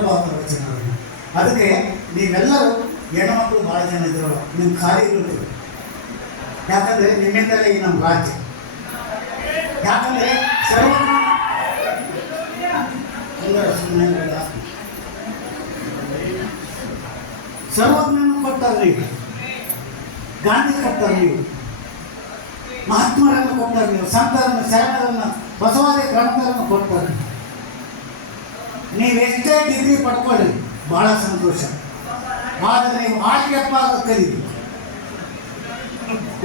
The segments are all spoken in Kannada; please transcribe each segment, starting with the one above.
ಪ್ರಭಾವದ ಜನರು ಅದಕ್ಕೆ ನೀವೆಲ್ಲರೂ ಹೆಣ್ಮಕ್ಳು ಭಾಳ ಜನ ಇದ್ರು ನಿಮ್ಮ ಇರುತ್ತೆ ಯಾಕಂದ್ರೆ ನಿಮ್ಮಿಂದಲೇ ಈ ನಮ್ಮ ರಾಜ್ಯ. ಯಾಕಂದ್ರೆ ಸರ್ವ. ಸರ್ವಜ್ಞನ ಕೊಟ್ಟಾರ ನೀವು. ಗಾಂಧಿ ಕೊಟ್ಟಾರ ನೀವು. ಮಹಾತ್ಮರನ್ನು ಕೊಟ್ಟಾರ ನೀವು. ಸಂತರನ್ನು, ಶರಣರನ್ನು, ಬಸವಾದಿ ಗ್ರಂಥರನ್ನು ಕೊಟ್ಟಾರೆ ನೀವೆಷ್ಟೇ ಡಿಗ್ರಿ ಪಡ್ಕೊಳ್ಳಿ ಭಾಳ ಸಂತೋಷ. ಆದರೆ ನೀವು ಆಲ್ಗೆಪ್ಪ ಕಲೀರಿ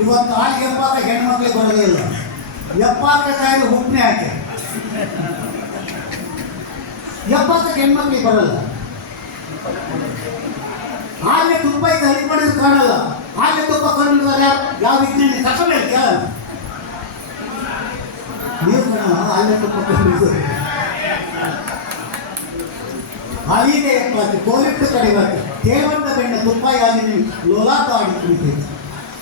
ಇವತ್ತು ಆಲ್ಗೆಪ್ಪ ಹೆಣ್ಮಕ್ಳಿಗೆ ಬರೋದೇ ಇಲ್ಲ. ಎಪ್ಪಾಕ ಕಾಯಿಲೆ ಹುಟ್ಟನೆ ಹಾಕಿ. ಎಪ್ಪತ್ತಕ್ಕೆ ಹೆಣ್ಮಕ್ಳಿಗೆ ಬರಲ್ಲ. ಆಲೆ ತುಪ್ಪ ಹೈಟ್ ಮಾಡಿದ್ರು ಕಾಣಲ್ಲ. ಆಲೆ ತುಪ್ಪ ಕಂಡಿದ್ದಾರೆ ಯಾವ ವಿಜ್ಞಾನಿ ಕಸಬೇ ಕೇಳಲ್ಲ. ನೀವು ಕಣ ಆಲೆ ತುಪ್ಪ ಕಂಡಿದ್ದಾರೆ ಹಾಲಿಗೆ ಎಪ್ಪತ್ತು ಕೋಲಿಟ್ಟು ಕಡಿಬೇಕು ತೇವಂತ ಬೆಣ್ಣೆ ತುಪ್ಪ ಯಾಲಿ ನೀವು ಲೋಲಾಟ ಆಡಿ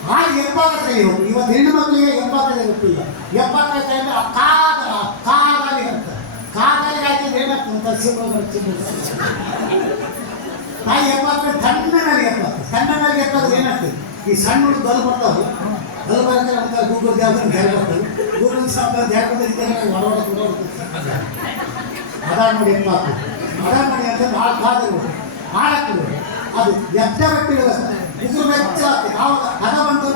ಆ ಎಪ್ಪಾಕ ಕೈಯೋ ಇವತ್ತು ಹೆಣ್ಣು ಮಕ್ಕಳಿಗೆ ಎಪ್ಪಾಕದೆ ಗೊತ್ತಿಲ್ಲ ಎಪ್ಪಾಕ ಕೈ ಅಂದ್ರೆ ಆ ಕಾದ ಕಾದಾಲಿ ಅಂತ ಕಾದಾಲಿ ಹಾಕಿದ್ರೆ ಏನಾಗ್ತದೆ ಅಂತ ತಾಯಿ ಎಪ್ಪಾಕ ತಣ್ಣನಲ್ಲಿ ಎಪ್ಪಾಕ ತಣ್ಣನಲ್ಲಿ ಎಪ್ಪಾದ್ರೆ ಏನಾಗ್ತದೆ ಈ ಸಣ್ಣ ಹುಡುಗ ಗಲ್ ಬರ್ತಾವೆ ಗಲ್ ಬರ್ತಾರೆ ಅಂತ ಗೂಗಲ್ ಜಾಗ ಧ್ಯಾನ ಬರ್ತದೆ ಗೂಗಲ್ ಸಾಂಬಾರ್ ಧ್ಯಾನ ಬಂದಿದ್ದಾರೆ ಹೊರಗಡೆ ಅದಾ ನೋಡಿ ಎಪ್ಪಾಕು ನೋಡಿ ಅಂತ ಭಾಳ ಕಾದರು ಹಾಳಾಗ್ತದೆ ಅದು ಎದ್ದ ಬಿಟ್ಟಿರುವ ಉಗುರು ಬೆಚ್ಚ ಆವಾಗ ಹದ ಬಂತು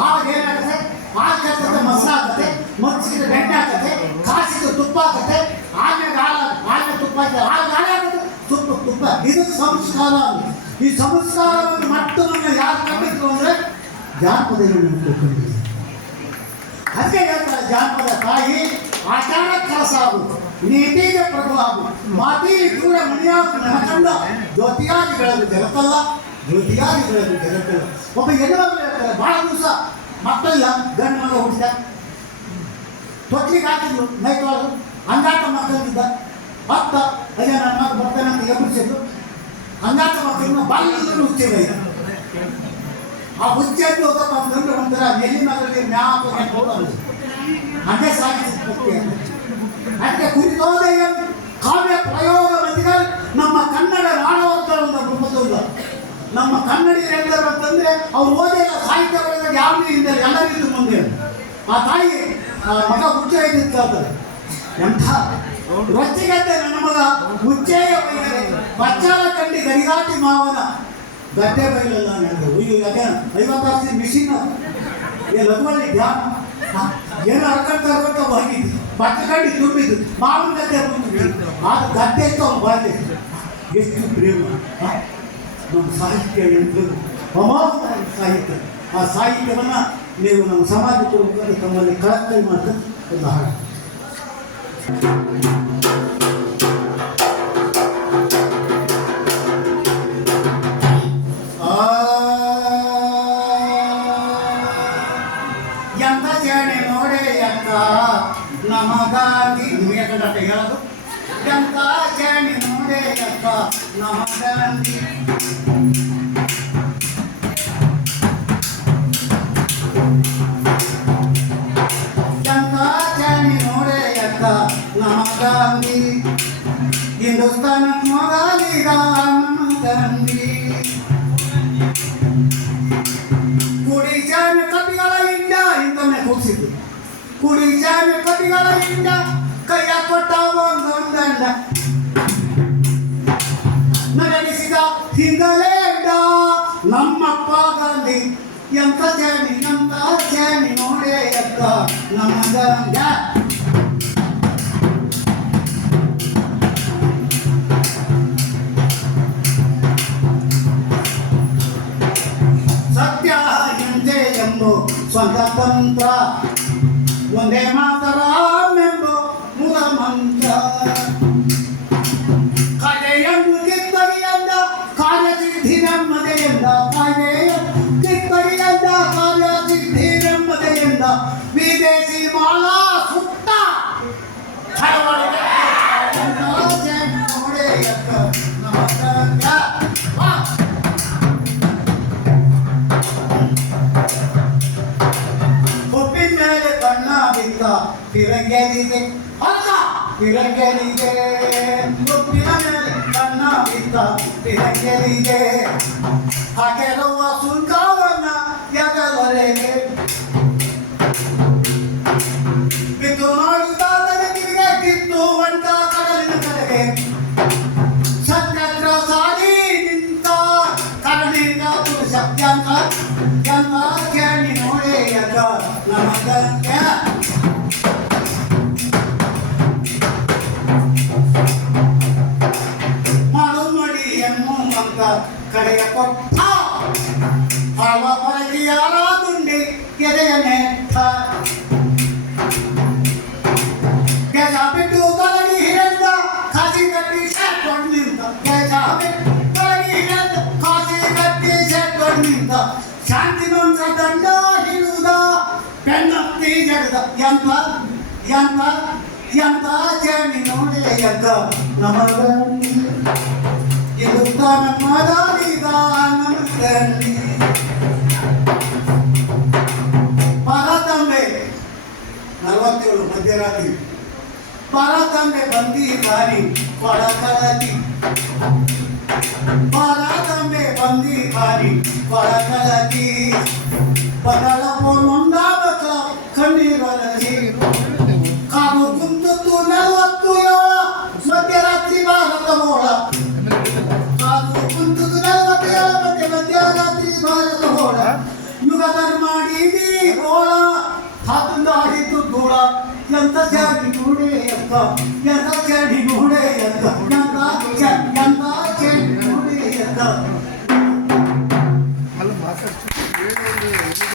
ಆವಾಗ ಏನಾಗುತ್ತೆ ಹಾಲು ಕಟ್ಟತ್ತೆ ಮೊಸರಾಗತ್ತೆ ಮುಚ್ಚಿದ ಬೆಣ್ಣೆ ಹಾಕತ್ತೆ ಕಾಸಿದ ತುಪ್ಪ ಹಾಕತ್ತೆ ಆಮೇಲೆ ಹಾಲು ಹಾಲಿನ ತುಪ್ಪ ಹಾಕಿ ಹಾಲು ಹಾಳೆ ಆಗುತ್ತೆ ತುಪ್ಪ ತುಪ್ಪ. ಇದು ಸಂಸ್ಕಾರ ಈ ಸಂಸ್ಕಾರವನ್ನು ಮಟ್ಟವನ್ನು ಯಾರು ಕಟ್ಟಿದ್ರು ಅಂದರೆ ಜಾನಪದ ಅದಕ್ಕೆ ಹೇಳ್ತಾರೆ ಜಾನಪದ ತಾಯಿ. ಆಚಾರ ಕಲಸಾಗು ನೀತಿಗೆ ಪ್ರಭು ಆಗು ಮಾತಿಗೆ ದೂರ ಮುನಿಯಾಗ. ಜ್ಯೋತಿಯಾಗಿ ಬೆಳೆದು ಜಗತ್ತಲ್ಲ ಜ್ಯೋತಿಯಾಗಿ ಬೆಳೆದು ಜಗತ್ತಲ್ಲ. ಒಬ್ಬ ಎಲ್ಲ ಹೇಳ್ತಾರೆ ಭಾಳ ದಿವಸ ಮಕ್ಕಳಿಲ್ಲ, ಗಂಡು ಮಗ ಹುಟ್ಟಿದ. ತೊಟ್ಲಿಗೆ ಹಾಕಿದ್ರು ನೈಟ್ವಾಗ ಅಂಗಾಟ ಮಕ್ಕಳಿದ್ದ. ಅತ್ತ ಅಯ್ಯ, ನನ್ನ ಮಗ ಬರ್ತಾನೆ ಅಂತ ಎಬ್ಬಿಸಿದ್ರು. ಅಂಗಾಟ ಮಕ್ಕಳನ್ನ ಬಾಲ್ಯದಲ್ಲಿ ಹುಚ್ಚಿದ ಆ ಹುಚ್ಚೆದ್ದು ಒಂದು ಅಂತಂದ್ರೆ ಒಂಥರ ನೆಲ್ಲಿನಗರಿಗೆ ಮ್ಯಾಪ್ ಹೋಗೋದು ಅದೇ ಸಾಗಿಸಿ ಅದಕ್ಕೆ ಕುರಿತೋದಯ ಕಾವ್ಯ ಪ್ರಯೋಗ ಮಂದಿಗಳು ನಮ್ಮ ಕನ್ನಡ ರಾಣವರ್ಗವನ್ನು ಗುರುಪದಿಲ್ಲ ನಮ್ಮ ಕನ್ನಡಿಗರು ಎಲ್ಲರೂ ಅಂತಂದ್ರೆ ಅವ್ರು ಓದಿಲ್ಲ ಸಾಹಿತ್ಯ ಬರೆದಾಗ ಯಾರು ಇಲ್ಲ ಎಲ್ಲರಿಗೂ ಮುಂದೆ. ಆ ತಾಯಿ ಮಗ ಹುಚ್ಚ ಇದ್ದಿದ್ದು ಕೇಳ್ತಾರೆ ಎಂಥ ರೊಚ್ಚಿಗದ್ದೆ ನನ್ನ ಮಗ ಹುಚ್ಚೆಯ ಬೈದರೆ. ಬಚ್ಚಾಲ ಕಂಡಿ ಗರಿಗಾಟಿ ಮಾವನ. ಗದ್ದೆ ಬೈಲಲ್ಲ ನನಗೆ. ಅದೇ ಐವತ್ತು ಮಿಷಿನ್ ಏ ಲಘುವಲ್ಲಿ ಧ್ಯಾನ ಏನೋ ಅರ್ಕಂತ ಅರ್ಕಂತ ಹೋಗಿದ್ದು ಬಟ್ಟೆ ಕಂಡು ತುಂಬಿದ್ದು ಮಾವಿನ ಗದ್ದೆ ಆ ಗದ್ದೆ ಅವ್ನು ಎಷ್ಟು ಪ್ರೇಮ? ನಮ್ಮ ಸಾಹಿತ್ಯ ಅಮೋಘ ಸಾಹಿತ್ಯ. ಆ ಸಾಹಿತ್ಯವನ್ನು ನೀವು ನಮ್ಮ ಸಮಾಜಕ್ಕೆ ತಮ್ಮಲ್ಲಿ ಕಳಕಳಿ ಮಾಡ್ತಾ ಒಂದು ಹಾಡು. ನಮಗಾಗಿ ನಿಮಗೆ ಕಂಡಟ ಹೇಳೋದು ಎಂತ ಚೇಣೆ ನೋಡೆ ಎಂತ ನಮಗಾಗಿ ಎಂತ ಚೇಣೆ ನೋಡೆ ಎಂತ ನಮಗಾಗಿ ಹಿಂದೂಸ್ತಾನ ಮೊದಲಿಗ ಕುಡಿಚಾನ ಕಪಿಗಳ ಇಂಡ ಕೈಯ ಕೊಟ್ಟ ಒಂದೊಂದಲ್ಲ. ನನಗಿಸಿದ ಹಿಂದಲೇ ನಮ್ಮಪ್ಪ ಗಾಂಧಿ, ಎಂತ ಜಾನಿ ಎಂತ ಜಾನಿ ನೋಡೇ ಎತ್ತ ನಮ್ಮ ಗಂಗ. When their mouth ಅಲ್ಲ ತಿರಂಗೇರಿಗೆ ಉಪ್ಪಿನ ಮೇಲೆ ಕಣ್ಣ ಬಿದ್ದ ತಿರಂಗೆಲಿಗೆ ಹಾಕೆರುವ ಸುಂಕವನ್ನ ಎಗಲೊರೆಗೆ ಬಿದ್ದು ಮಾಡುತ್ತಾದರೆ ಕಿವಿಗೆ ಕಿತ್ತು ಒಂಟ ಕಡಲಿನ ಕಡೆಗೆ. ಸತ್ಯಗ್ರ ಸಾಲಿ ನಿಂತ ಕಡಲಿನ ಎಂತ ಎಂತ ಕೇಳಿ ನೋಡೇ ಎಂತ ನಮಗಂಗೆ ಕಡೆಯ ಕೊಟ್ಟ ಹಾವ ಹೊರಗೆ ಯಾರ ದುಂಡಿ ಎದೆಯ ನೆಟ್ಟ ಕೆಸ ಬಿಟ್ಟು ತೊಲಗಿ ಹಿಡಿದ ಕಾಸಿ ಕಟ್ಟಿ ಸೆಟ್ಕೊಂಡು ನಿಂತ ಕೆಸ ಬಿಟ್ಟು ತೊಲಗಿ ಹಿಡಿದ ಕಾಸಿ ಕಟ್ಟಿ ಸೆಟ್ಕೊಂಡು ನಿಂತ ಶಾಂತಿ ಮಂತ್ರ ದಂಡ ಹಿಡುದ ಬೆನ್ನತ್ತಿ ಜಗದ ಎಂತ ಎಂತ ಎಂತ ಚೇಣಿ ನೋಡೆ ಎಂತ ನಮಗಂಡಿ ಇದು ನಮ್ಮ चलो मध्यराती बारात में बंदी ही भारी बड़ा कराती बारात में बंदी ही भारी बड़ा कराती बड़ा ಹಾಕಂದಾಡಿದ್ದು ಧೂಳ ಎಂತ ಜಾಡಿ ನೋಡೆ ಎಂತ ಎಂತ ಜಾಡಿ ನೋಡೆ ಎಂತ